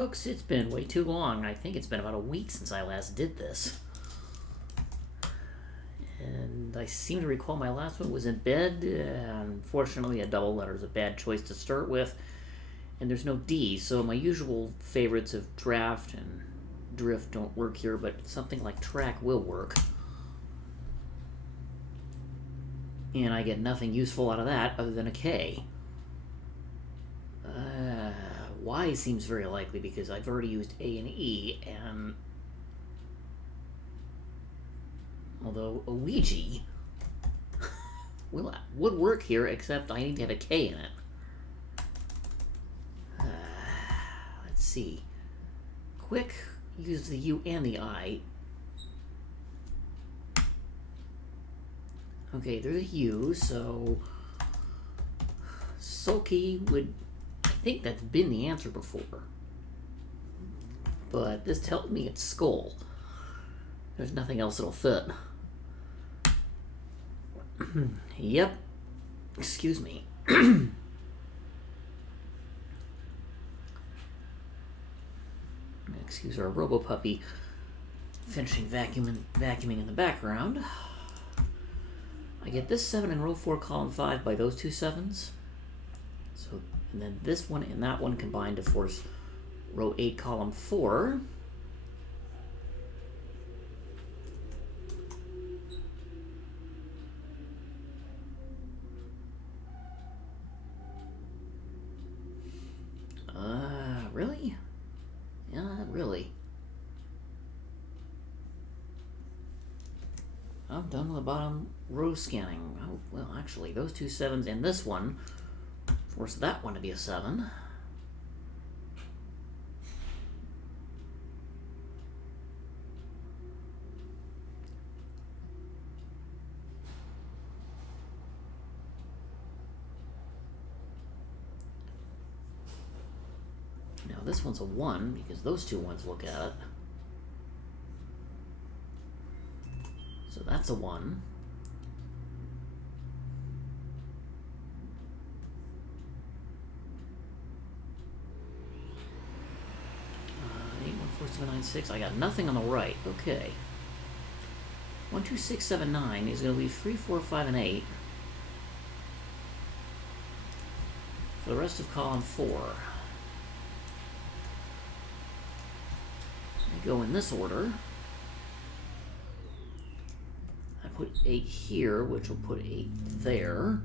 Folks, it's been way too long. I think it's been about a week since I last did this. And I seem to recall my last one was in bed. Unfortunately, a double letter is a bad choice to start with. And there's no D, so my usual favorites of draft and drift don't work here, but something like track will work. And I get nothing useful out of that other than a K. Y seems very likely because I've already used A and E, and although a Ouija would work here, except I need to have a K in it. Let's see. Quick, use the U and the I. Okay, there's a U, so sulky would... I think that's been the answer before. But this tells me it's skull. There's nothing else that'll fit. Yep. Excuse me. Excuse our robo-puppy finishing vacuuming in the background. I get this 7 in row 4, column 5 by those two 7s. So, and then this one and that one combined to force row 8, column 4. Really? Yeah, really. I'm done with the bottom row scanning. Oh, well, actually, those two 7s and this one force that one to be a 7. Now this one's a 1 because those two 1s look at it. So that's a 1. 8, 1, 4, 7, 9, 6. I got nothing on the right. Okay. 1, 2, 6, 7, 9 is going to leave 3, 4, 5, and 8 for the rest of column 4. I go in this order. I put 8 here, which will put 8 there.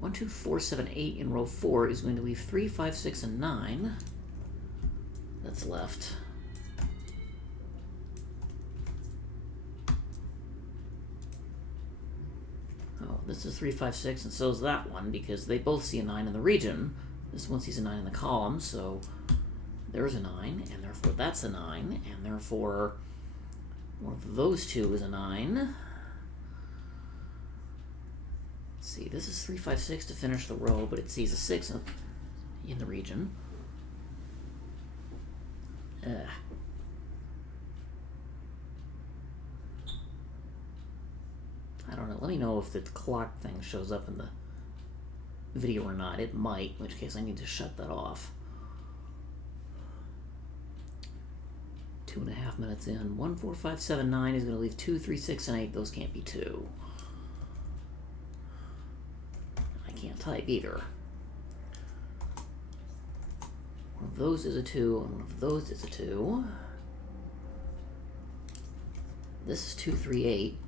1, 2, 4, 7, 8 in row 4 is going to leave 3, 5, 6, and 9. That's left. Oh, this is 3, 5, 6, and so is that one, because they both see a 9 in the region. This one sees a 9 in the column, so there's a 9, and therefore that's a 9, and therefore one of those two is a 9. Let's see, this is 3, 5, 6 to finish the row, but it sees a 6 in the region. I don't know, let me know if the clock thing shows up in the video or not. It might, in which case I need to shut that off. 2.5 minutes in. 1, 4, 5, 7, 9 is going to leave 2, 3, 6, and 8. Those can't be 2. I can't type either. One of those is a 2, and one of those is a 2. This is 2, 3, 8.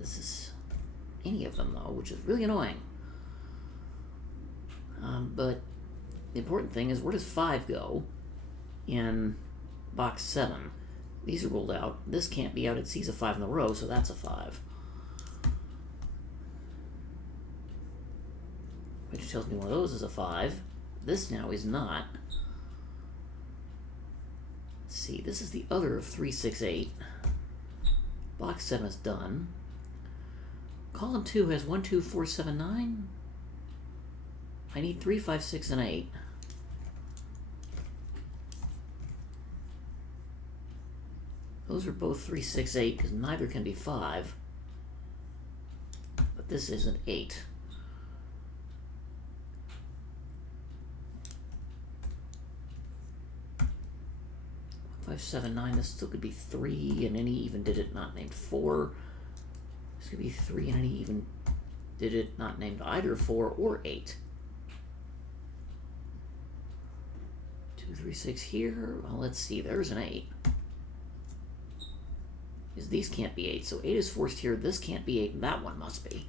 This is any of them, though, which is really annoying. But the important thing is, where does 5 go in box 7? These are ruled out. This can't be out. It sees a 5 in the row, so that's a 5. Which tells me one of those is a 5. This now is not. Let's see, this is the other of 3, 6, 8. Box 7 is done. Column 2 has 1, 2, 4, 7, 9. I need 3, 5, 6, and 8. Those are both 3, 6, 8, because neither can be 5. But this isn't 8. 579, this still could be 3 and any even digit not named 4. This could be 3 and any even digit not named either 4 or 8. 2, 3, 6 here. Well, let's see. There's an 8. Because these can't be 8. So 8 is forced here. This can't be 8, and that one must be.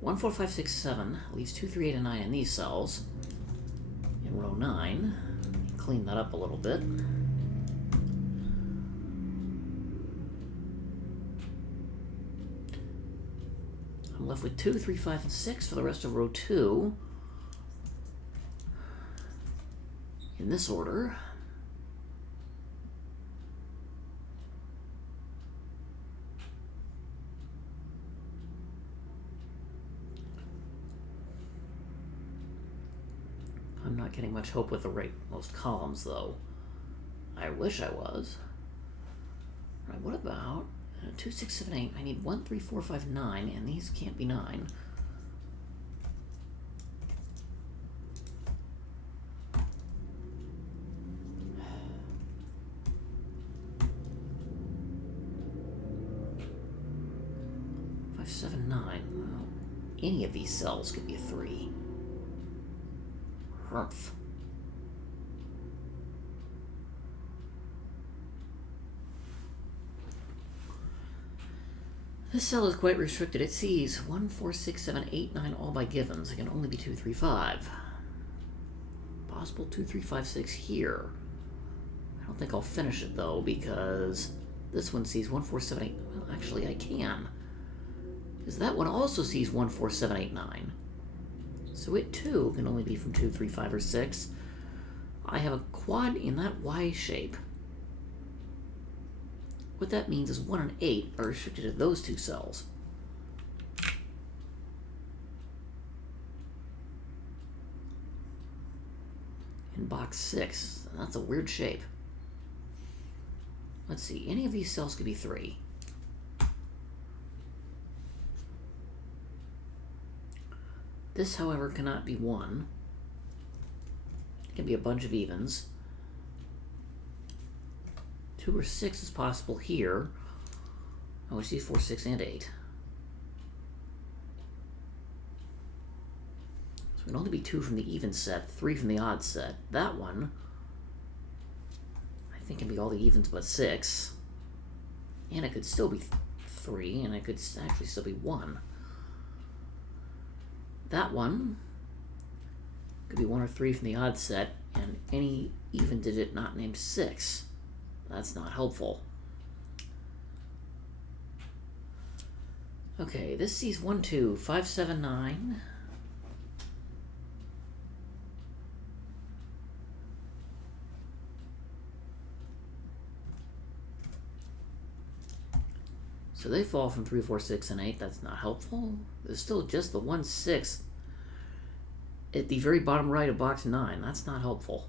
One, 4, 5, 6, 7 leaves 2, 3, 8, and 9 in these cells. In row 9. Clean that up a little bit. I'm left with 2, 3, 5, and 6 for the rest of row 2. In this order. I'm not getting much hope with the rightmost columns, though. I wish I was. All right, what about 2, 6, 7, 8? I need 1, 3, 4, 5, 9, and these can't be 9. Five, 7, 9. Well, any of these cells could be a 3. Humph. This cell is quite restricted. It sees 1, 4, 6, 7, 8, 9 all by givens. It can only be 2, 3, 5. Possible 2, 3, 5, 6 here. I don't think I'll finish it though, because this one sees 1, 4, 7, 8. Well, actually I can. Because that one also sees 1, 4, 7, 8, 9. So it too can only be from 2, 3, 5, or 6. I have a quad in that Y shape. What that means is 1 and 8 are restricted to those two cells. In box 6, that's a weird shape. Let's see, any of these cells could be 3. This, however, cannot be 1. It can be a bunch of evens. 2 or 6 is possible here. Oh, we see 4, 6, and 8. So it can only be 2 from the even set, 3 from the odd set. That one, I think, can be all the evens but 6. And it could still be 3, and it could actually still be 1. That one could be 1 or 3 from the odd set, and any even digit not named 6. That's not helpful. Okay, this sees 1, 2, 5, 7, 9. So they fall from 3, 4, 6, and 8. That's not helpful. There's still just the 1, 6 at the very bottom right of box 9. That's not helpful.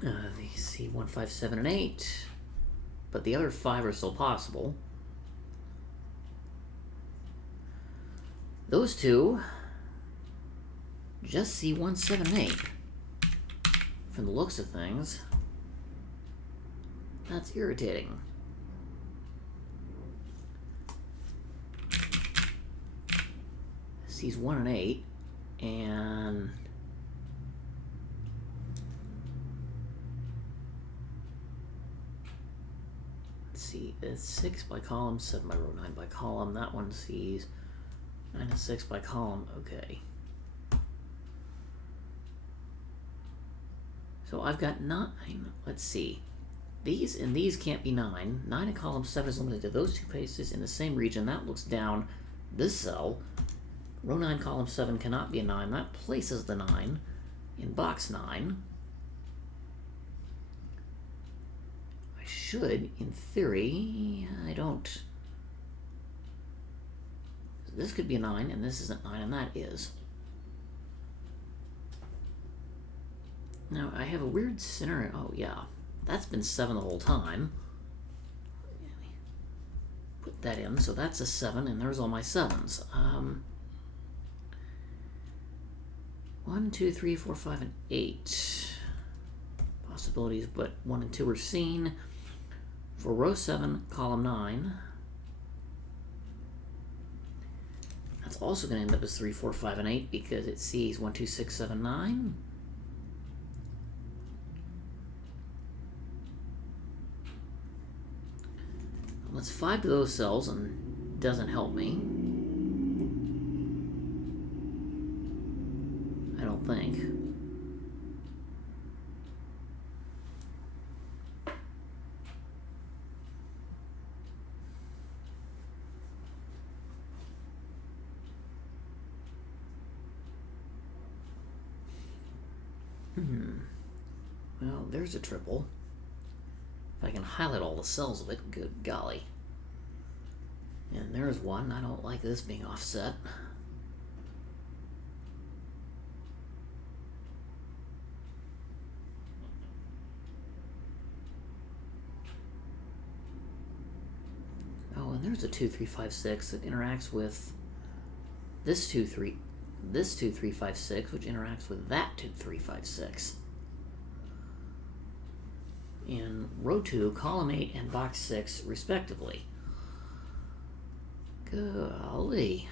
They see 1, 5, 7, and 8. But the other 5 are still possible. Those two just see 1, 7, and 8. From the looks of things, that's irritating. Sees 1 and 8, and let's see, it's 6 by column, 7 by row, 9 by column. That one sees 9 and 6 by column. Okay. So I've got 9. Let's see. These and these can't be 9. 9 in column 7 is limited to those two places in the same region. That looks down this cell. Row 9, column 7 cannot be a 9. That places the 9 in box 9. I should, in theory, I don't. This could be a 9, and this isn't 9, and that is. Now, I have a weird scenario. Oh, yeah. That's been 7 the whole time. Put that in, so that's a 7, and there's all my 7s. 1, 2, 3, 4, 5, and 8 possibilities, but 1 and 2 are seen. For row 7, column 9, that's also going to end up as 3, 4, 5, and 8 because it sees 1, 2, 6, 7, 9. Let's 5 to those cells and doesn't help me. I don't think. Well, there's a triple. If I can highlight all the cells of it, good golly. And there's one. I don't like this being offset. Oh, and there's a 2, 3, 5, 6 that interacts with this 2, 3, 5, 6, which interacts with that 2, 3, 5, 6. In row 2, column 8, and box 6, respectively. Golly.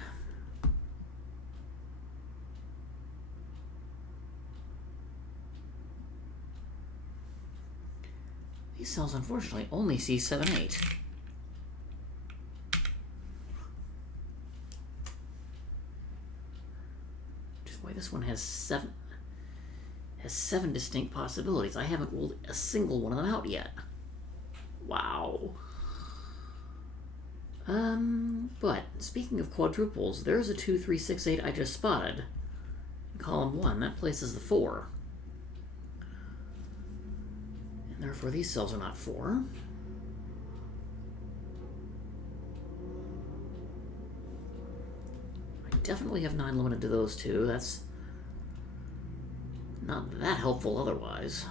These cells, unfortunately, only see 7, 8. Which is why this one has 7 distinct possibilities. I haven't ruled a single one of them out yet. Wow. But speaking of quadruples, there's a 2, 3, 6, 8 I just spotted. In column 1, that places the 4. And therefore these cells are not 4. I definitely have 9 limited to those two. That's not that helpful otherwise.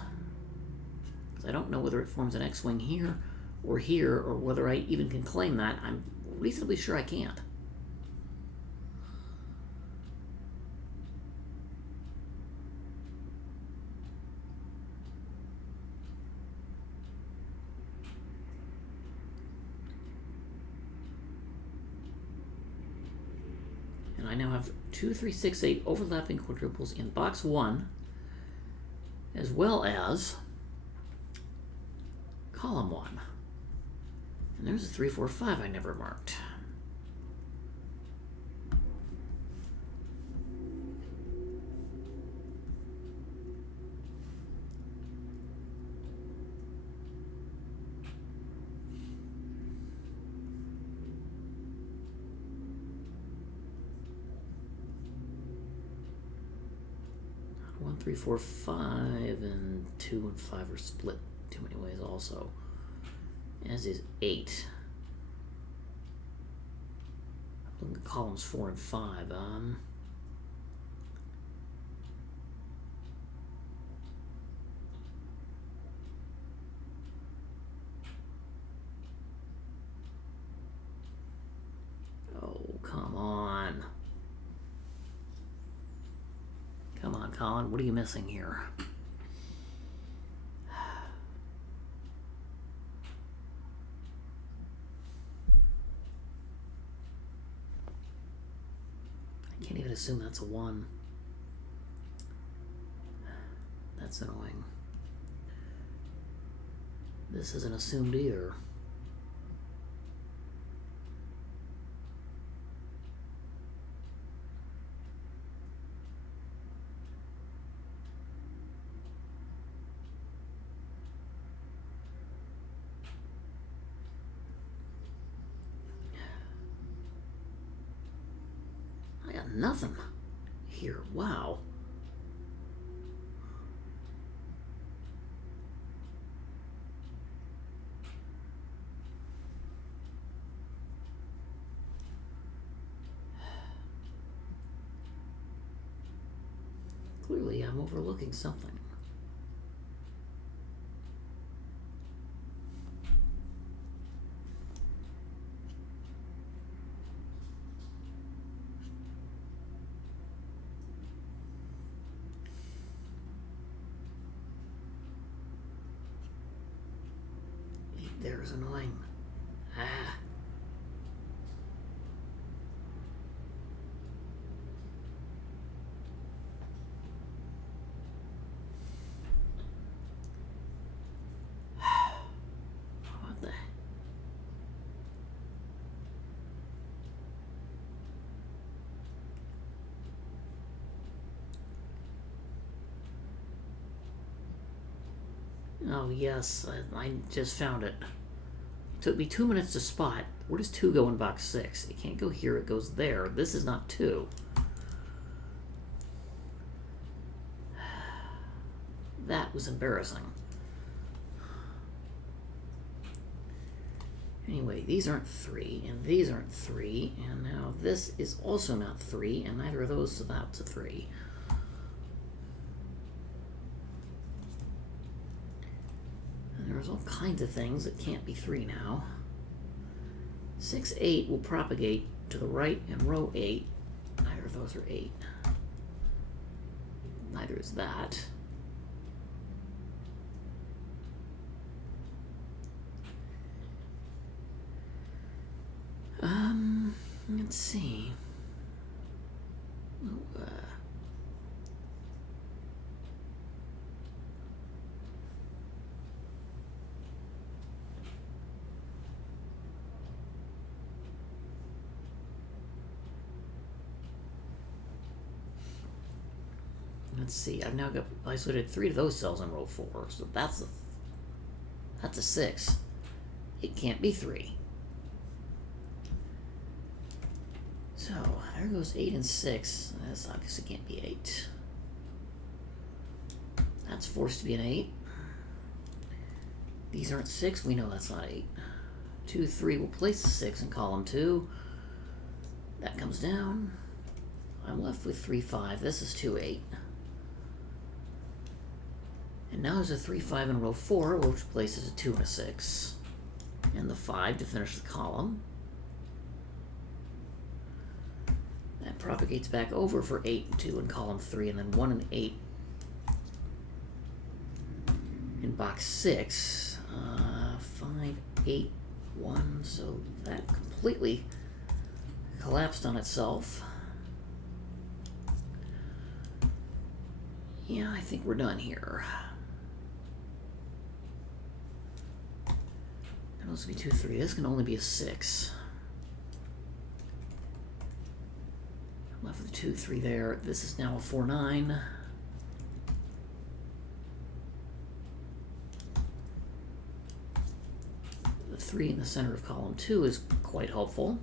Because I don't know whether it forms an X-wing here, or whether I even can claim that. I'm reasonably sure I can't. And I now have 2, 3, 6, 8 overlapping quadruples in box 1, as well as column 1. And there's a 3, 4, 5 I never marked. One, 3, 4, 5, and 2 and 5 are split too many ways also. As is 8. Looking at columns 4 and 5. Oh, come on. Come on, Colin. What are you missing here? I can't even assume that's a 1. That's annoying. This isn't assumed either. I got nothing here. Wow. Clearly, I'm overlooking something. there is annoying. Ah. What the? Oh, yes, I just found it. It took me 2 minutes to spot. Where does 2 go in box 6? It can't go here, it goes there. This is not 2. That was embarrassing. Anyway, these aren't 3, and these aren't 3, and now this is also not 3, and neither of those is out to 3. And there's all kinds of things that can't be 3 now. 6, 8 will propagate to the right in row 8. Neither of those are 8. Neither is that. Let's see. Oh, let's see. I've now got isolated 3 of those cells in row 4, so that's a 6. It can't be 3. So, there goes 8 and 6. This obviously can't be 8. That's forced to be an 8. These aren't 6. We know that's not 8. 2, 3 will place the 6 in column 2. That comes down. I'm left with 3, 5. This is 2, 8. And now there's a 3, 5 in row 4, which places a 2 and a 6. And the 5 to finish the column. That propagates back over for 8 and 2 in column 3, and then 1 and 8 in box 6. 5, 8, 1. So that completely collapsed on itself. Yeah, I think we're done here. That must be 2, 3. This can only be a 6. I'm left with a 2, 3 there. This is now a 4, 9. The 3 in the center of column 2 is quite helpful.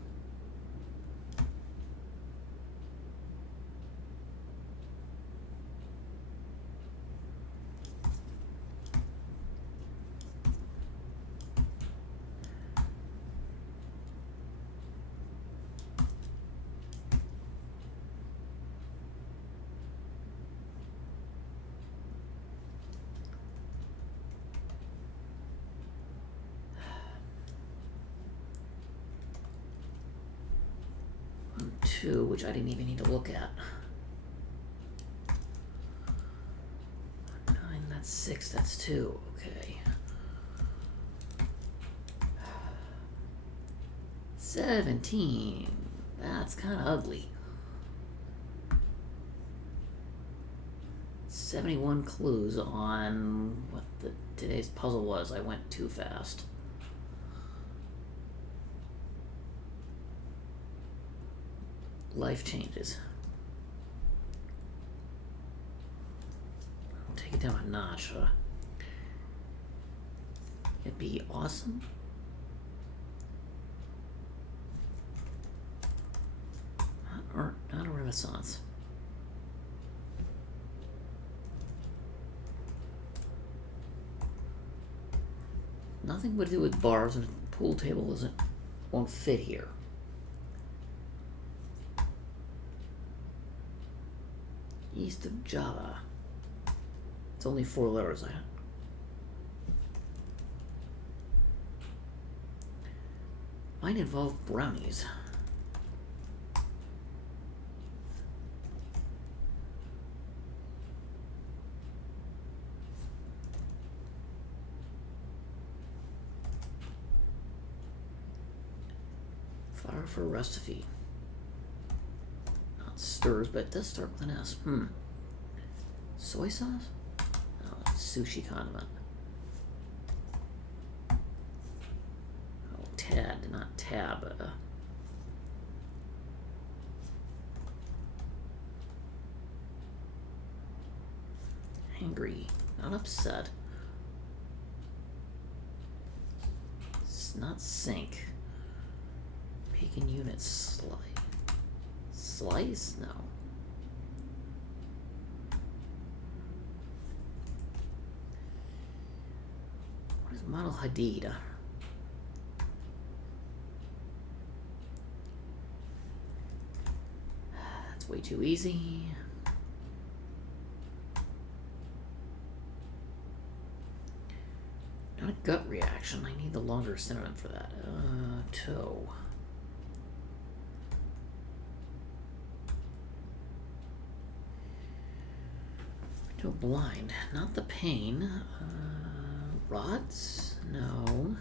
Which I didn't even need to look at. 9, that's 6, that's 2. Okay. 17. That's kind of ugly. 71 clues on what today's puzzle was. I went too fast. Life changes. I'll take it down a notch. It'd be awesome. Not a Renaissance. Nothing to do with bars, and a pool table won't fit here. East of Java. It's only 4 letters. Might involve brownies. R for recipe. Not stirs, but it does start with an S. Soy sauce? Oh, it's sushi condiment. Oh, tad, not tab. Angry, not upset. It's not sink. Bacon unit slice. Slice? No. What is model Hadid? That's way too easy. Not a gut reaction. I need the longer synonym for that. Toe. Toe blind. Not the pain. Rods? No.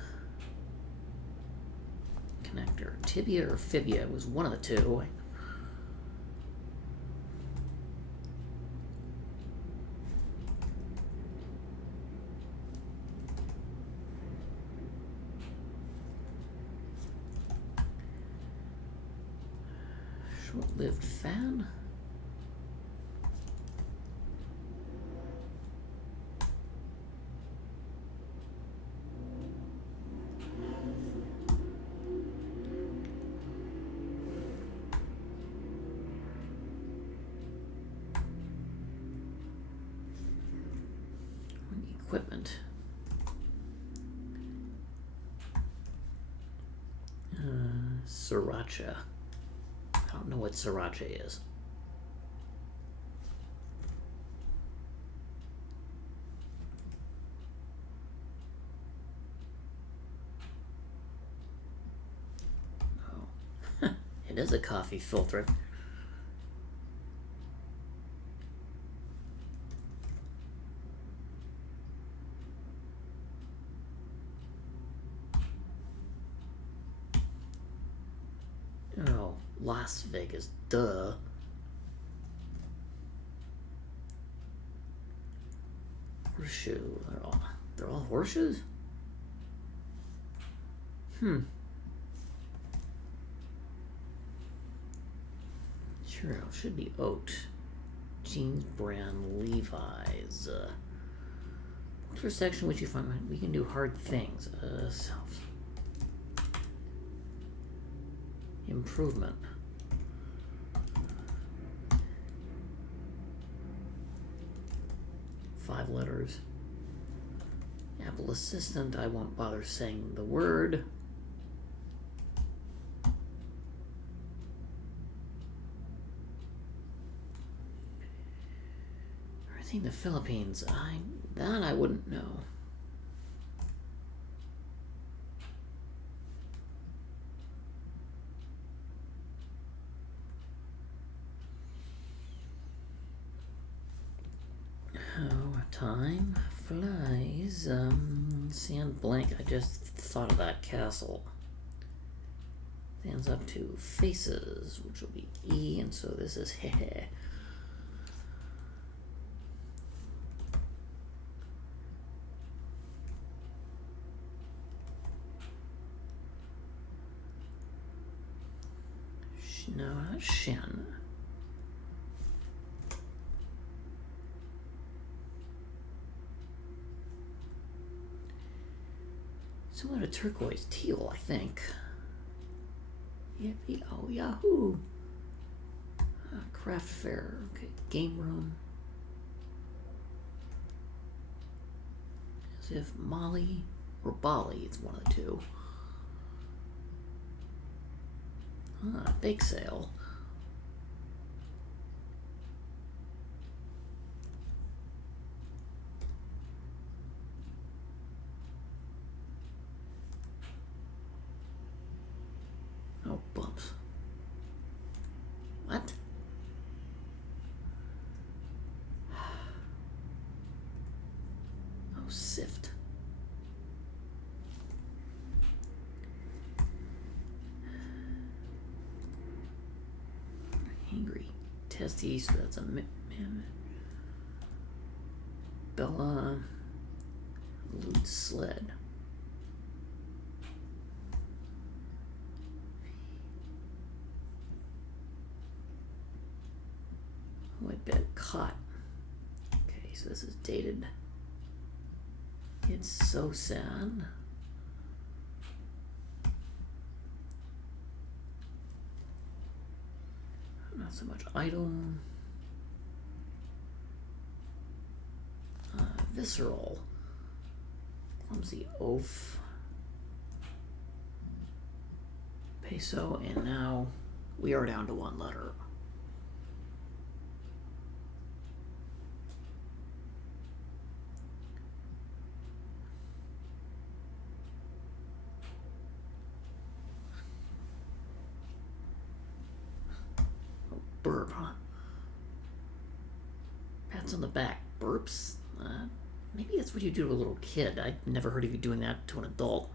Connector. Tibia or fibia was one of the two. Short-lived fan? Equipment. Sriracha. I don't know what sriracha is. Oh, it is a coffee filter. Oh, Las Vegas, duh. Horseshoe. They're all horseshoes? Sure, it should be oat. Jeans brand Levi's. What for section would you find? We can do hard things. Self. Improvement. Five letters. Apple Assistant, I won't bother saying the word. I think the Philippines, that I wouldn't know. Oh, time flies. Sand blank. I just thought of that castle. Stands up to faces, which will be E, and so this is heh. No, not Shen. Similar to turquoise, teal, I think. Yippee, oh, yahoo! Craft fair, okay, game room. As if Molly or Bali, it's one of the two. Bake sale. Oh, bumps. What? Oh, sift. Testy, so that's a man. Bella. Loot sled. White bed cot. Okay, so this is dated. It's so sad. Not so much item. Visceral. Clumsy oaf. Peso, and now we are down to one letter. Oh, burp, huh? Pats on the back. Burps? Maybe that's what you do to a little kid. I've never heard of you doing that to an adult.